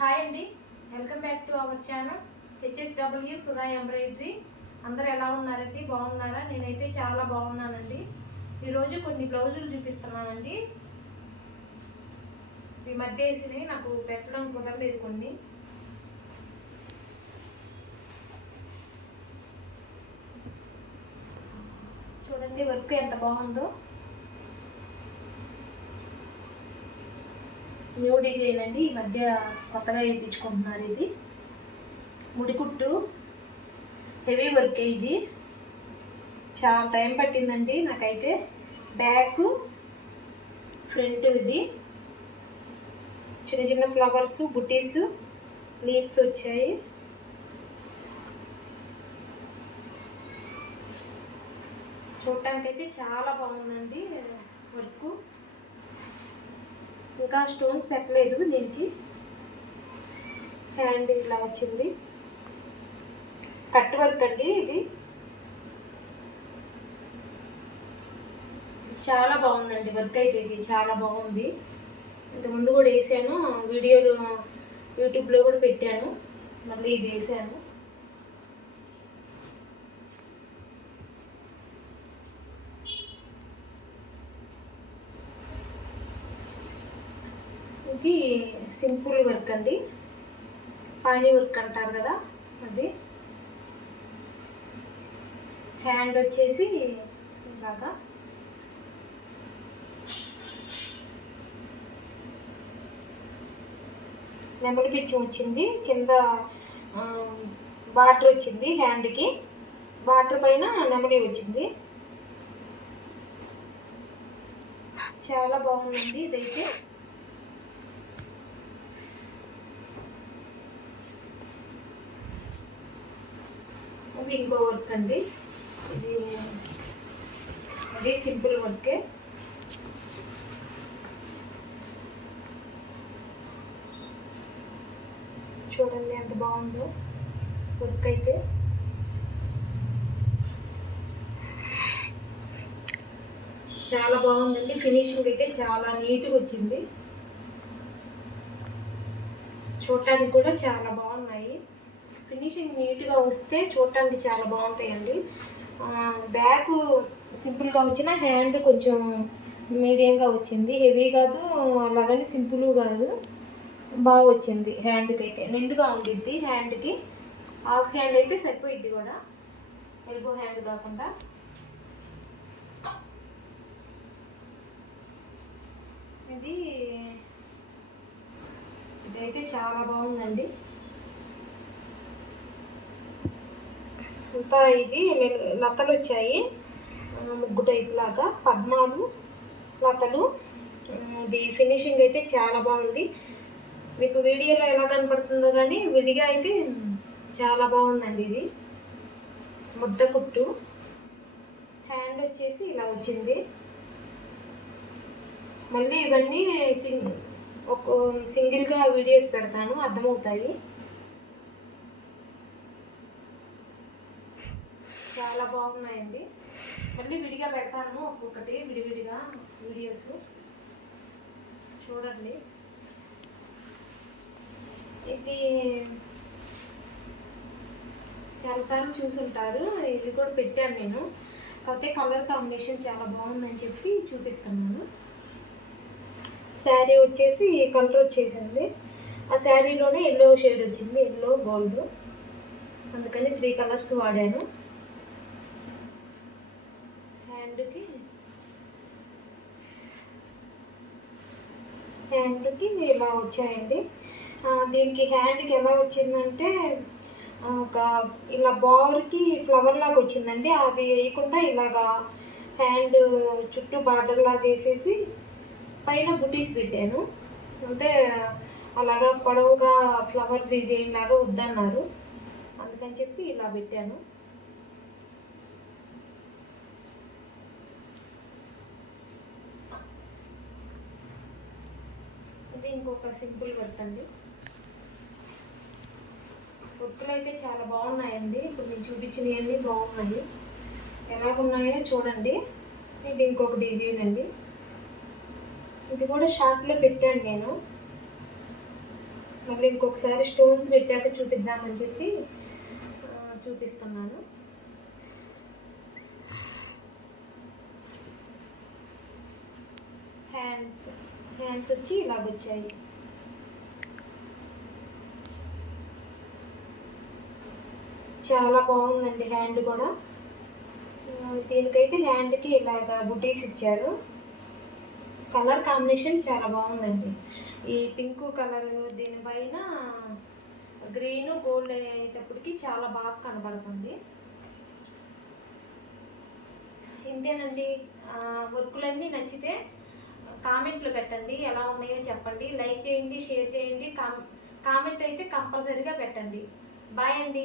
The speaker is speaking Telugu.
హాయ్ అండి. Welcome back to our channel. HSW Sudha embroidery. అందరూ ఎలా ఉన్నారండి? బాగున్నారా? నేనైతే చాలా బాగున్నానండి. ఈరోజు కొన్ని బ్లౌజులు చూపిస్తున్నానండి. ఈ మధ్య వేసినవి నాకు పెట్టడం కుదరలేదు కొన్ని. చూడండి వర్క్ ఎంత బాగుందో. న్యూ డిజైన్ అండి. ఈ మధ్య కొత్తగా వేయించుకుంటున్నారు ఇది. ముడికుట్టు హెవీ వర్క్ ఇది. చాలా టైం పట్టిందండి నాకైతే. బ్యాక్ ఫ్రంట్ ఇది. చిన్న చిన్న ఫ్లవర్స్ బుటీస్ లీవ్స్ వచ్చాయి. చూడటానికైతే చాలా బాగుందండి వర్క్. ఇంకా స్టోన్స్ పెట్టలేదు దీనికి. హ్యాండ్ ఇలా వచ్చింది. కట్ వర్క్ అండి ఇది. చాలా బాగుందండి వర్క్ అయితే ఇది చాలా బాగుంది. ఇంతకుముందు కూడా వేసాను వీడియోలు యూట్యూబ్లో కూడా పెట్టాను. మళ్ళీ ఇది వేసాను. ఇది సింపుల్ వర్క్ అండి. పానీ వర్క్ అంటారు కదా అది. హ్యాండ్ వచ్చేసి ఇలాగా. నెమలి పిచ్చి వచ్చింది. కింద వాటర్ వచ్చింది హ్యాండ్కి వాటర్ పైన నెమలి వచ్చింది. చాలా బాగుందండి ఇదైతే. ఇది ఇంకో వర్క్ అండి. ఇది అది సింపుల్ వర్కే. చూడండి ఎంత బాగుందో వర్క్ అయితే. చాలా బాగుందండి. ఫినిషింగ్ అయితే చాలా నీట్గా వచ్చింది. చూడటానికి కూడా చాలా బాగున్నాయి. ఫినిషింగ్ నీట్గా వస్తే చూడటానికి చాలా బాగుంటాయండి. బ్యాగ్ సింపుల్గా వచ్చిన హ్యాండ్ కొంచెం మీడియంగా వచ్చింది. హెవీ కాదు అలాగని సింపుల్ కాదు. బాగా వచ్చింది హ్యాండ్కి అయితే నిండుగా ఉండిద్ది హ్యాండ్కి. హాఫ్ హ్యాండ్ అయితే సరిపోయిద్ది కూడా. ఎల్బో హ్యాండ్ కాకుండా. ఇది ఇదైతే చాలా బాగుందండి. అంతా ఇది లతలు వచ్చాయి. ముగ్గు టైప్ లాగా. పద్మాలు లతలు. ఇది ఫినిషింగ్ అయితే చాలా బాగుంది. మీకు వీడియోలో ఎలా కనపడుతుందో కానీ విడిగా అయితే చాలా బాగుందండి ఇది. ముద్ద కుట్టు. హ్యాండ్ వచ్చేసి ఇలా వచ్చింది. మళ్ళీ ఇవన్నీ సింగ్ ఒక సింగిల్గా వీడియోస్ పెడతాను. అర్థమవుతాయి చాలా బాగున్నాయండి మళ్ళీ విడిగా పెడతాను ఒక్కొక్కటి విడివిడిగా వీడియోస్. చూడండి. ఇది చాలాసార్లు చూసుంటారు. ఇది కూడా పెట్టాను నేను. కాకపోతే కలర్ కాంబినేషన్ చాలా బాగుందని చెప్పి చూపిస్తున్నాను. శారీ వచ్చేసి కలర్ వచ్చేసింది. ఆ శారీలోనే ఎల్లో షేడ్ వచ్చింది. Yellow gold. అందుకని త్రీ కలర్స్ వాడాను. హ్యాండ్కి హ్యాండ్కి ఇలా వచ్చాయండి? దీనికి హ్యాండ్కి ఎలా వచ్చిందంటే ఒక ఇలా బార్కి ఫ్లవర్ లాగా వచ్చిందండి. అది వేయకుండా ఇలాగా హ్యాండ్ చుట్టూ బార్డర్ లాగా వేసేసి పైన బుటీస్ పెట్టాను. అంటే అలాగా పొడవుగా ఫ్లవర్ డిజైన్ లాగా వద్దన్నారు. అందుకని చెప్పి ఇలా పెట్టాను. ఇంకొక సింపుల్ వర్క్ అండి వర్క్లు అయితే చాలా బాగున్నాయండి. ఇప్పుడు నేను చూపించినవన్నీ బాగున్నాయి. ఎలాగున్నాయో చూడండి. ఇది ఇంకొక డిజైన్ అండి. ఇది కూడా షాప్లో పెట్టాను నేను. మళ్ళీ ఇంకొకసారి స్టోన్స్ పెట్టాక చూపిద్దామని చెప్పి చూపిస్తున్నాను. హ్యాండ్స్ హ్యాండ్స్ వచ్చి ఇలాగ వచ్చాయి. చాలా బాగుందండి హ్యాండ్ కూడా. దీనికైతే హ్యాండ్కి ఇలాగ బుటీస్ ఇచ్చారు. కలర్ కాంబినేషన్ చాలా బాగుందండి. ఈ పింక్ కలర్ దీనిపైన గ్రీన్ గోల్డ్ అయ్యేటప్పటికి చాలా బాగా కనబడుతుంది. ఇంతేనండి. వర్కులన్నీ నచ్చితే కామెంట్లు పెట్టండి ఎలా ఉన్నాయో చెప్పండి లైక్ చేయండి షేర్ చేయండి కామెంట్ అయితే కంపల్సరీగా పెట్టండి. బాయ్ అండి.